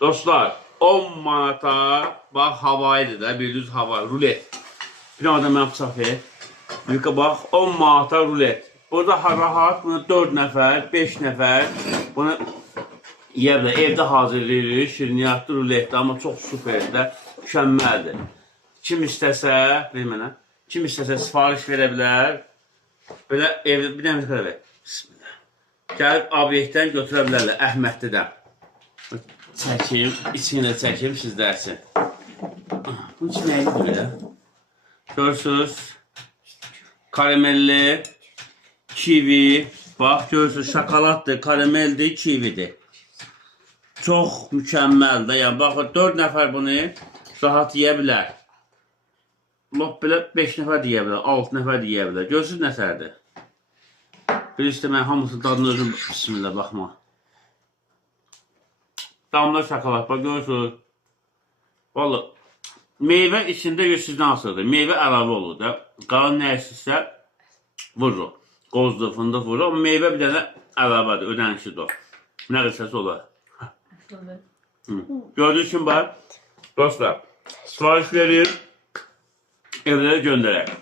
Dostlar, 10 manata, bax, havaydı da, bir düz hava, rulet. Bir adam mən bıçaq ver. Büyükə bax, 10 manata rulet. Burada rahat, bunu 4 nəfər, 5 nəfər, bunu yeyə bilər. Evdə hazırlayırıq, şirniyyatlı ruletdə, amma çox superdir, mükəmməldir. Kim istəsə, bir mənə, kim istəsə sifariş verə bilər. Belə evdə, bir dənə qədər ver. Bismillah. Gəlib obyektdən götürə bilərlər, Əhmədlidən. Çəkim, içini də çəkim sizlər üçün. Bu içməyəlidir belə. Görürsünüz, karamelli, kivi, bax görürsünüz, şokoladdır, karameldir, kividir. Çox mükəmməldir. Yəni, baxın, 4 nəfər bunu rahat yeyə bilər. Lop belə 5 nəfər deyə bilər, 6 nəfər deyə bilər. Görürsünüz nətərdir? Bir işte mən hamısını dadını özüm, bismillah, baxma. Damla şokolad, bax görürsünüz. Vallahi, meyvə içində sizdən asılıdır. Meyvə əlavə olur da. Qalan nə istəyirsə vurur. Qozdur, fındıq vurur. Amma meyvə bir dənə əlavədir, ödənişlidir o. Nə qısası olar. Gördüyünüz kimi bax, dostlar, sifariş verir, evlərə göndərək.